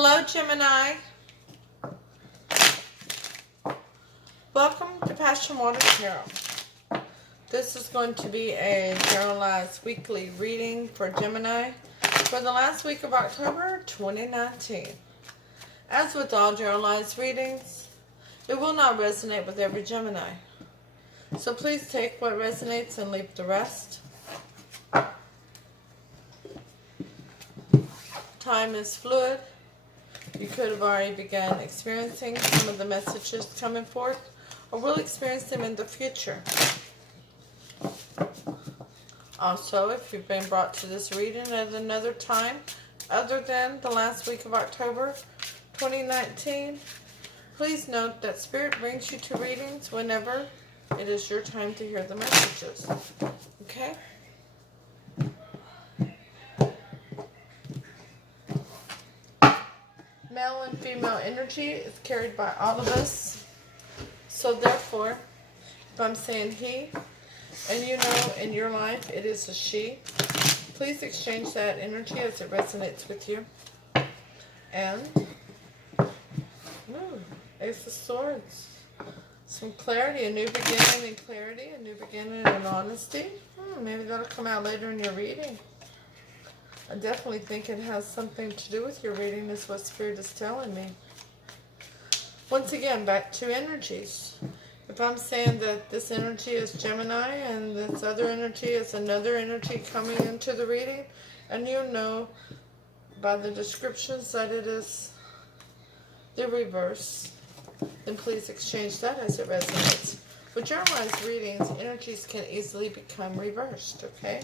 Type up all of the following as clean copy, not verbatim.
Hello, Gemini. Welcome to Passion Water Tarot. This is going to be a generalized weekly reading for Gemini for the last week of October 2019. As with all generalized readings, it will not resonate with every Gemini. So please take what resonates and leave the rest. Time is fluid. You could have already begun experiencing some of the messages coming forth, or will experience them in the future. Also, if you've been brought to this reading at another time other than the last week of October 2019, please note that Spirit brings you to readings whenever it is your time to hear the messages. Okay? Male and female energy is carried by all of us. So therefore, if I'm saying he, and you know in your life it is a she, please exchange that energy as it resonates with you. And, Ace of Swords. Some clarity, a new beginning and clarity, a new beginning and honesty. Maybe that'll come out later in your reading. I definitely think it has something to do with your reading, is what Spirit is telling me. Once again, back to energies. If I'm saying that this energy is Gemini and this other energy is another energy coming into the reading, and you know by the descriptions that it is the reverse, then please exchange that as it resonates. With generalized readings, energies can easily become reversed, okay?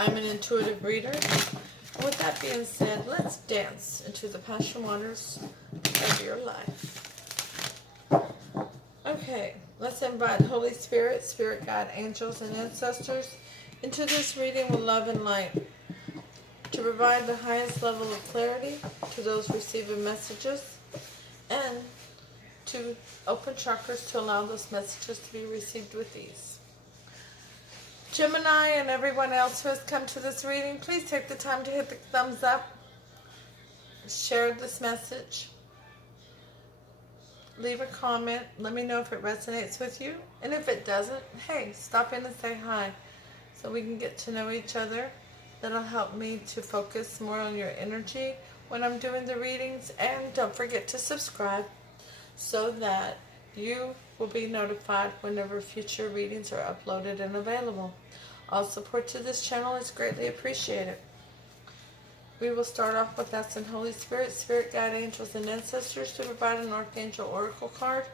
I'm an intuitive reader. And with that being said, let's dance into the passion waters of your life. Okay, let's invite Holy Spirit, Spirit Guide, angels, and ancestors into this reading with love and light to provide the highest level of clarity to those receiving messages and to open chakras to allow those messages to be received with ease. Gemini and everyone else who has come to this reading, please take the time to hit the thumbs up, share this message, leave a comment, let me know if it resonates with you, and if it doesn't, hey, stop in and say hi so we can get to know each other. That'll help me to focus more on your energy when I'm doing the readings, and don't forget to subscribe so that you will be notified whenever future readings are uploaded and available. All support to this channel is greatly appreciated. We will start off with asking Holy Spirit, Spirit Guide, Angels, and Ancestors to provide an Archangel Oracle card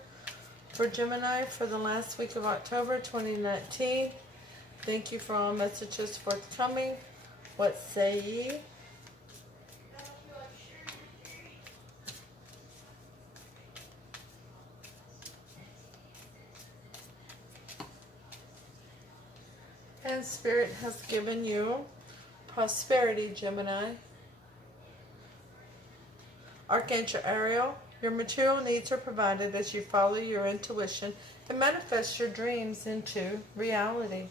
for Gemini for the last week of October 2019. Thank you for all messages forthcoming. What say ye? And Spirit has given you prosperity, Gemini. Archangel Ariel, your material needs are provided as you follow your intuition and manifest your dreams into reality.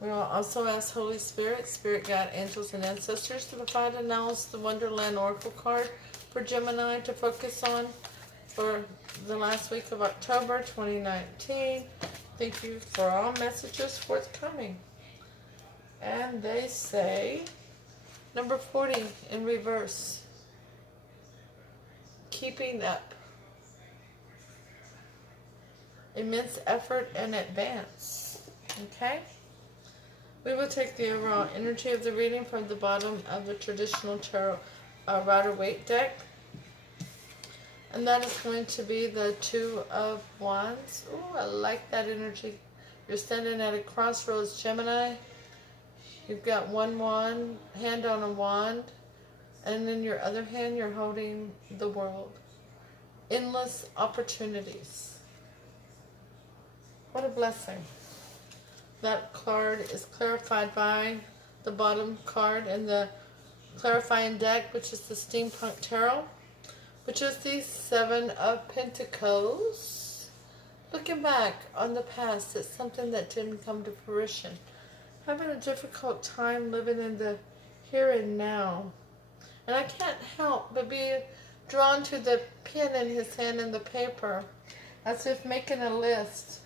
We will also ask Holy Spirit, Spirit Guide, Angels, and Ancestors to provide and announce the Wonderland Oracle card for Gemini to focus on for the last week of October 2019. Thank you for all messages forthcoming. And they say, number 40 in reverse, keeping up, immense effort and advance. Okay? We will take the overall energy of the reading from the bottom of the traditional tarot Rider-Waite deck. And that is going to be the Two of Wands. Ooh, I like that energy. You're standing at a crossroads, Gemini. You've got one wand, hand on a wand, and in your other hand you're holding the world. Endless opportunities. What a blessing. That card is clarified by the bottom card in the clarifying deck, which is the Steampunk Tarot, which is the Seven of Pentacles. Looking back on the past, it's something that didn't come to fruition. having a difficult time living in the here and now. And I can't help but be drawn to the pen in his hand and the paper, as if making a list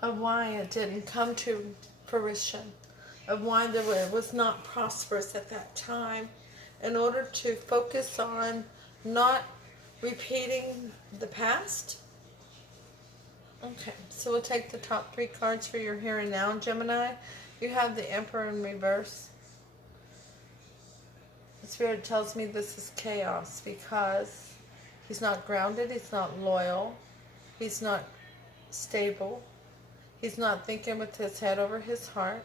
of why it didn't come to fruition, of why it was not prosperous at that time, in order to focus on not repeating the past. Okay, so we'll take the top 3 cards for your here and now, Gemini. You have the Emperor in reverse. The Spirit tells me this is chaos because he's not grounded, he's not loyal, he's not stable, he's not thinking with his head over his heart.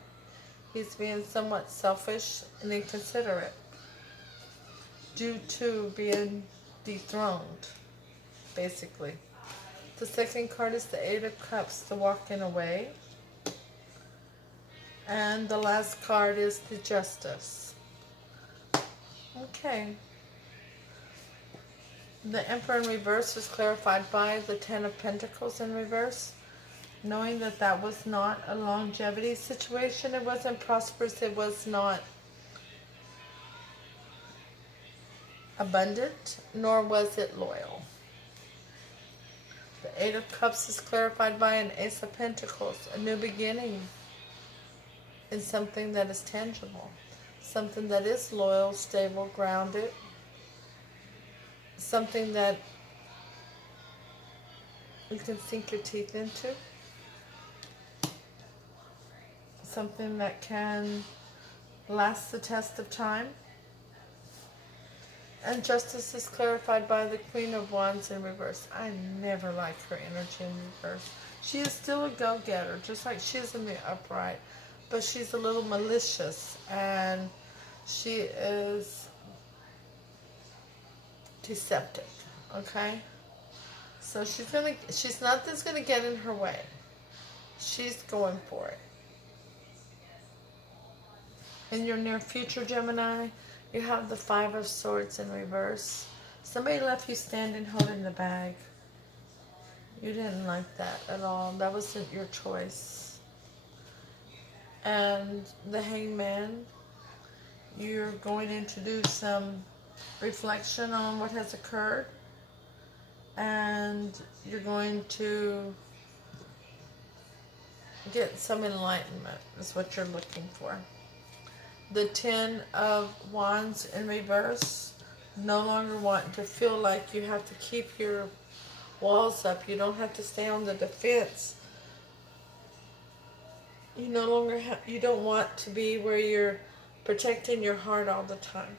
He's being somewhat selfish and inconsiderate due to being dethroned, basically. The second card is the 8 of Cups, the walking away. And the last card is the Justice. Okay. The Emperor in reverse is clarified by the 10 of Pentacles in reverse. Knowing that that was not a longevity situation. It wasn't prosperous. It was not abundant. Nor was it loyal. The 8 of Cups is clarified by an Ace of Pentacles. A new beginning in something that is tangible. Something that is loyal, stable, grounded. Something that you can sink your teeth into. Something that can last the test of time. And Justice is clarified by the Queen of Wands in reverse. I never liked her energy in reverse. She is still a go-getter, just like she is in the upright. But she's a little malicious, and she is deceptive, okay? So she's nothing's gonna get in her way. She's going for it. In your near future, Gemini, you have the 5 of Swords in reverse. Somebody left you standing holding the bag. You didn't like that at all. That wasn't your choice. And the Hangman, you're going in to do some reflection on what has occurred. And you're going to get some enlightenment, is what you're looking for. The 10 of Wands in reverse, no longer wanting to feel like you have to keep your walls up. You don't have to stay on the defense. You no longer you don't want to be where you're protecting your heart all the time.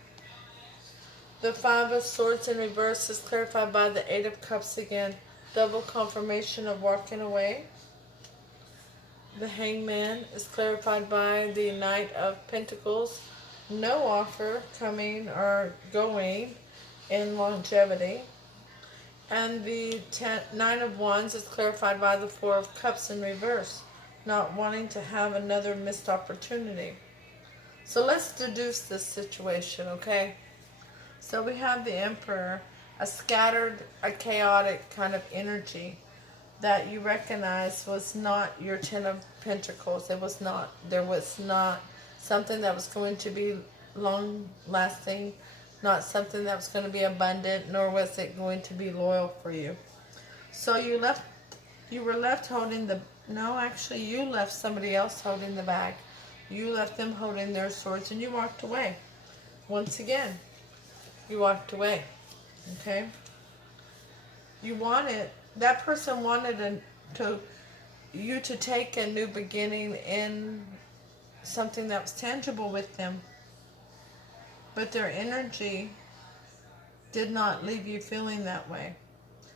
The 5 of Swords in reverse is clarified by the 8 of Cups again. Double confirmation of walking away. The Hangman is clarified by the Knight of Pentacles. No offer coming or going in longevity. And the 9 of Wands is clarified by the 4 of Cups in reverse. Not wanting to have another missed opportunity. So let's deduce this situation, okay? So we have the Emperor, a scattered, a chaotic kind of energy that you recognize was not your 10 of Pentacles. It was not, there was not something that was going to be long lasting, not something that was going to be abundant, nor was it going to be loyal for you. So you were left holding actually you left somebody else holding the bag. You left them holding their swords and you walked away. Once again, you walked away, okay? That person wanted you to take a new beginning in something that was tangible with them. But their energy did not leave you feeling that way.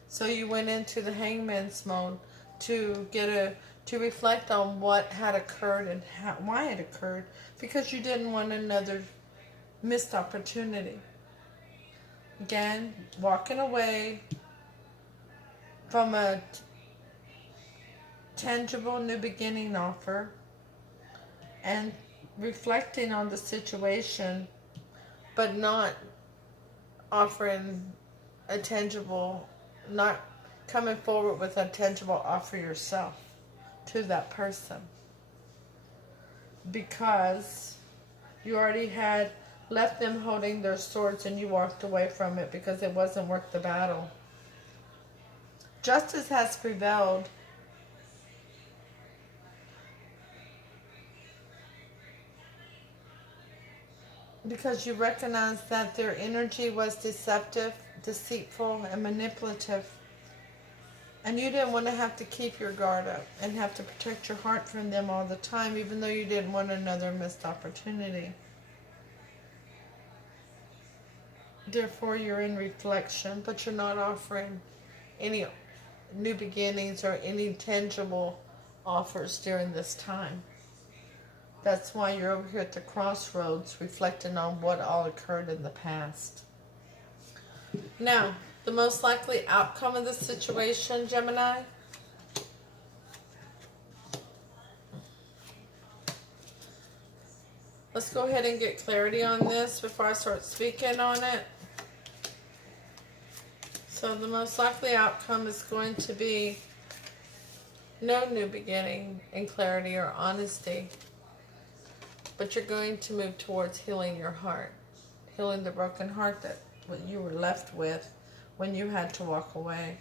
So you went into the Hangman's mode to reflect on what had occurred and why it occurred, because you didn't want another missed opportunity. Again, walking away from a tangible new beginning offer and reflecting on the situation, but not offering a tangible, not coming forward with a tangible offer yourself to that person, because you already had left them holding their swords and you walked away from it because it wasn't worth the battle. Justice has prevailed. Because you recognize that their energy was deceptive, deceitful, and manipulative. And you didn't want to have to keep your guard up and have to protect your heart from them all the time, even though you didn't want another missed opportunity. Therefore, you're in reflection, but you're not offering any new beginnings or any tangible offers during this time. That's why you're over here at the crossroads, reflecting on what all occurred in the past. Now, the most likely outcome of the situation, Gemini. Let's go ahead and get clarity on this before I start speaking on it. So the most likely outcome is going to be no new beginning and clarity or honesty. But you're going to move towards healing your heart. Healing the broken heart that you were left with when you had to walk away.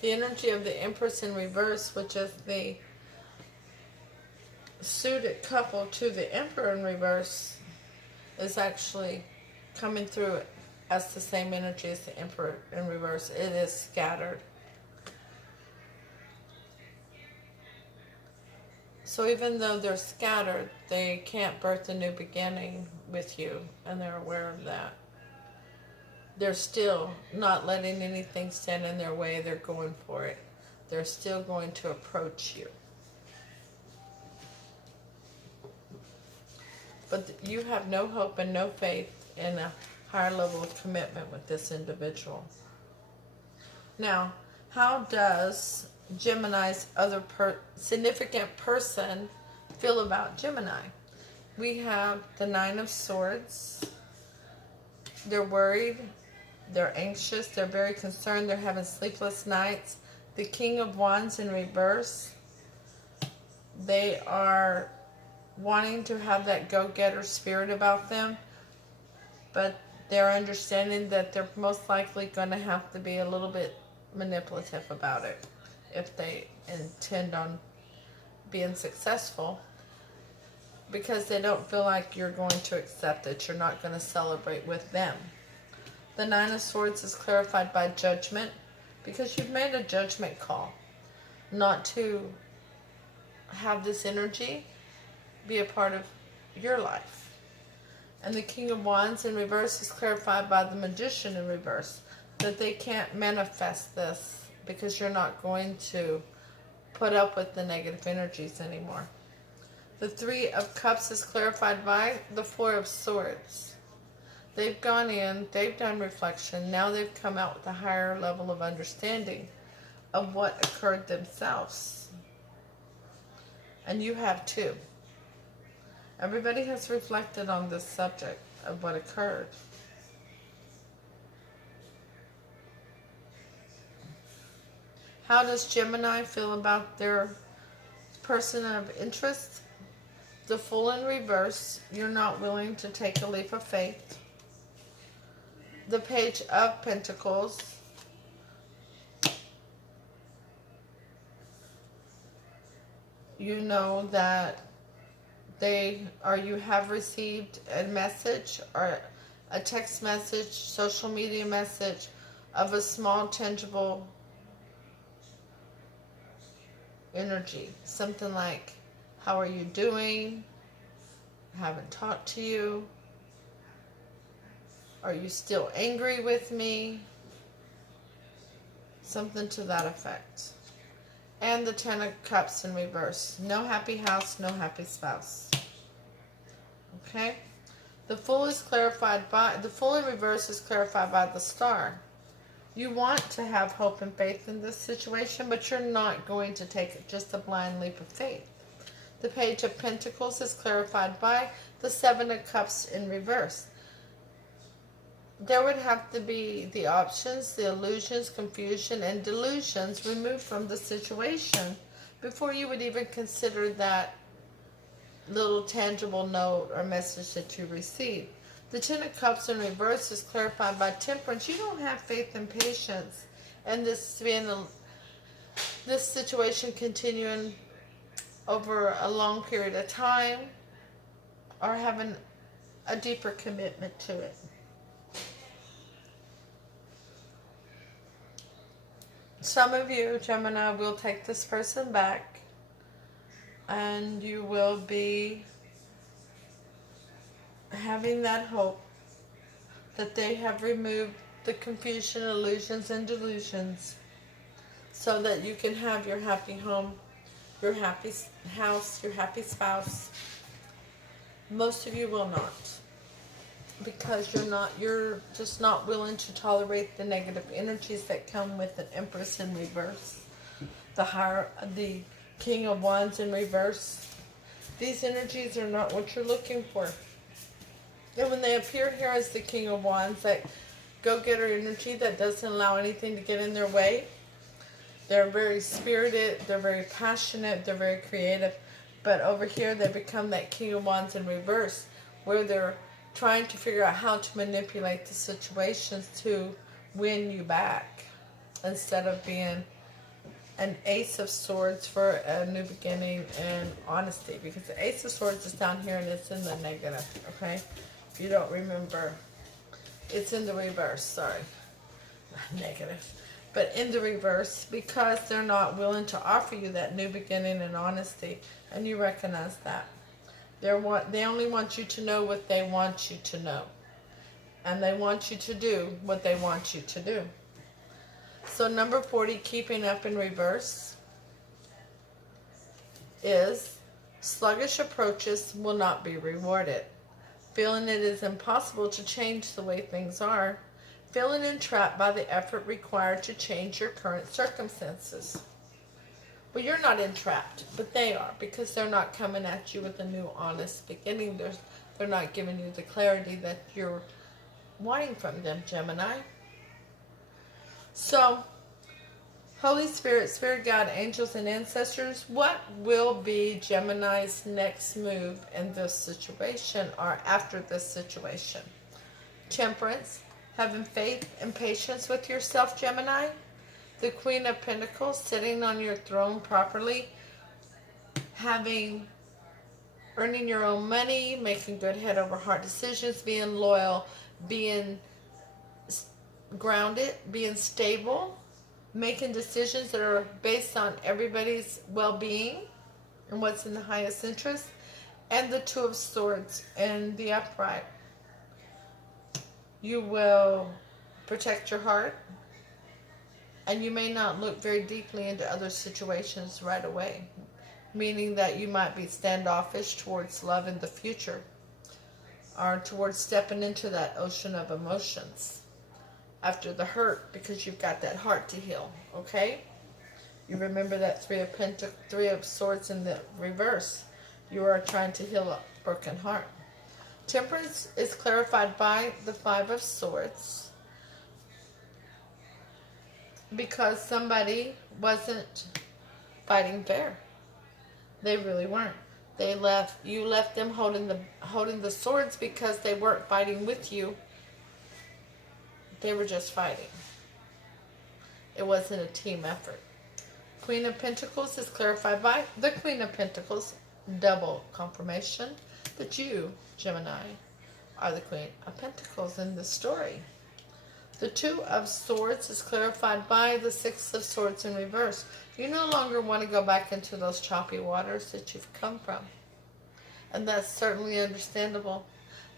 The energy of the Empress in reverse, which is the suited couple to the Emperor in reverse, is actually coming through as the same energy as the Emperor in reverse. It is scattered. So even though they're scattered, they can't birth a new beginning with you, and they're aware of that. They're still not letting anything stand in their way. They're going for it. They're still going to approach you. But you have no hope and no faith in a higher level of commitment with this individual. Now, how does Gemini's other significant person feel about Gemini? We have the Nine of Swords. They're worried. They're anxious. They're very concerned. They're having sleepless nights. The King of Wands in reverse. They are wanting to have that go-getter spirit about them, but they're understanding that they're most likely going to have to be a little bit manipulative about it if they intend on being successful, because they don't feel like you're going to accept it. You're not going to celebrate with them. The Nine of Swords is clarified by judgment, because you've made a judgment call not to have this energy be a part of your life. And the King of Wands in reverse is clarified by the Magician in reverse, that they can't manifest this because you're not going to put up with the negative energies anymore. The Three of Cups is clarified by the Four of Swords. They've gone in, they've done reflection, now they've come out with a higher level of understanding of what occurred themselves. And you have too. Everybody has reflected on this subject of what occurred. How does Gemini feel about their person of interest? The Fool in reverse. You're not willing to take a leap of faith. The Page of Pentacles. You know that you have received a message or a text message, social media message of a small tangible energy. Something like, how are you doing? I haven't talked to you. Are you still angry with me? Something to that effect. And the Ten of Cups in reverse. No happy house, no happy spouse. Okay? The Fool is clarified by, the Fool in reverse is clarified by the Star. You want to have hope and faith in this situation, but you're not going to take just a blind leap of faith. The Page of Pentacles is clarified by the Seven of Cups in reverse. There would have to be the options, the illusions, confusion, and delusions removed from the situation before you would even consider that little tangible note or message that you received. The Ten of Cups in reverse is clarified by Temperance. You don't have faith and patience, and this situation continuing over a long period of time, or having a deeper commitment to it. Some of you, Gemini, will take this person back, and you will be having that hope that they have removed the confusion, illusions, and delusions so that you can have your happy home, your happy house, your happy spouse. Most of you will not, because you're just not willing to tolerate the negative energies that come with an Empress in reverse, the King of Wands in reverse. These energies are not what you're looking for. And when they appear here as the King of Wands, that go-getter energy that doesn't allow anything to get in their way, they're very spirited, they're very passionate, they're very creative. But over here, they become that King of Wands in reverse, where they're trying to figure out how to manipulate the situations to win you back, instead of being an Ace of Swords for a new beginning and honesty. Because the Ace of Swords is down here and it's in the negative, okay? If you don't remember, it's in the reverse, sorry. Negative. But in the reverse, because they're not willing to offer you that new beginning and honesty, and you recognize that. They only want you to know what they want you to know. And they want you to do what they want you to do. So number 40, keeping up in reverse, is sluggish approaches will not be rewarded. Feeling it is impossible to change the way things are. Feeling entrapped by the effort required to change your current circumstances. Well, you're not entrapped, but they are, because they're not coming at you with a new honest beginning. They're not giving you the clarity that you're wanting from them, Gemini. So, Holy Spirit, Spirit Guide, angels, and ancestors, what will be Gemini's next move in this situation or after this situation? Temperance, having faith and patience with yourself, Gemini. The Queen of Pentacles, sitting on your throne properly, earning your own money, making good head over heart decisions, being loyal, being grounded, being stable, making decisions that are based on everybody's well-being and what's in the highest interest. And the Two of Swords in the upright. You will protect your heart, and you may not look very deeply into other situations right away, meaning that you might be standoffish towards love in the future, or towards stepping into that ocean of emotions after the hurt, because you've got that heart to heal, okay? You remember that Three of Swords in the reverse. You are trying to heal a broken heart. Temperance is clarified by the Five of Swords, because somebody wasn't fighting fair. They really weren't. You left them holding the swords because they weren't fighting with you. They were just fighting. It wasn't a team effort. Queen of Pentacles is clarified by the Queen of Pentacles, double confirmation that you, Gemini, are the Queen of Pentacles in this story. The Two of Swords is clarified by the Six of Swords in reverse. You no longer want to go back into those choppy waters that you've come from. And that's certainly understandable.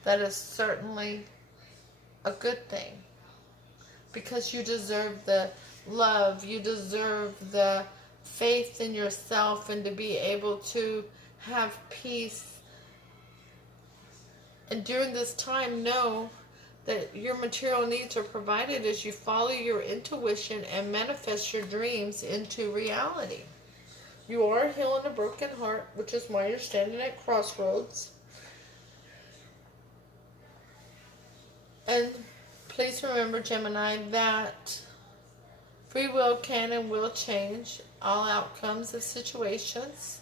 That is certainly a good thing. Because you deserve the love, you deserve the faith in yourself, and to be able to have peace. And during this time, know that your material needs are provided as you follow your intuition and manifest your dreams into reality. You are healing a broken heart, which is why you're standing at Crossroads. And please remember, Gemini, that free will can and will change all outcomes of situations.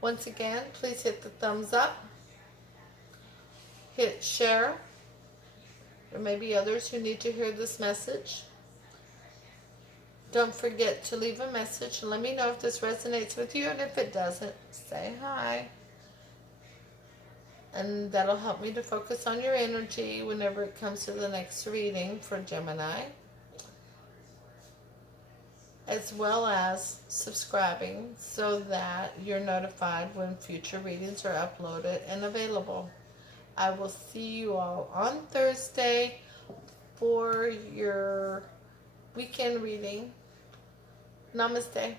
Once again, please hit the thumbs up, hit share. There may be others who need to hear this message. Don't forget to leave a message and let me know if this resonates with you, and if it doesn't, say hi. And that'll help me to focus on your energy whenever it comes to the next reading for Gemini, as well as subscribing so that you're notified when future readings are uploaded and available. I will see you all on Thursday for your weekend reading. Namaste.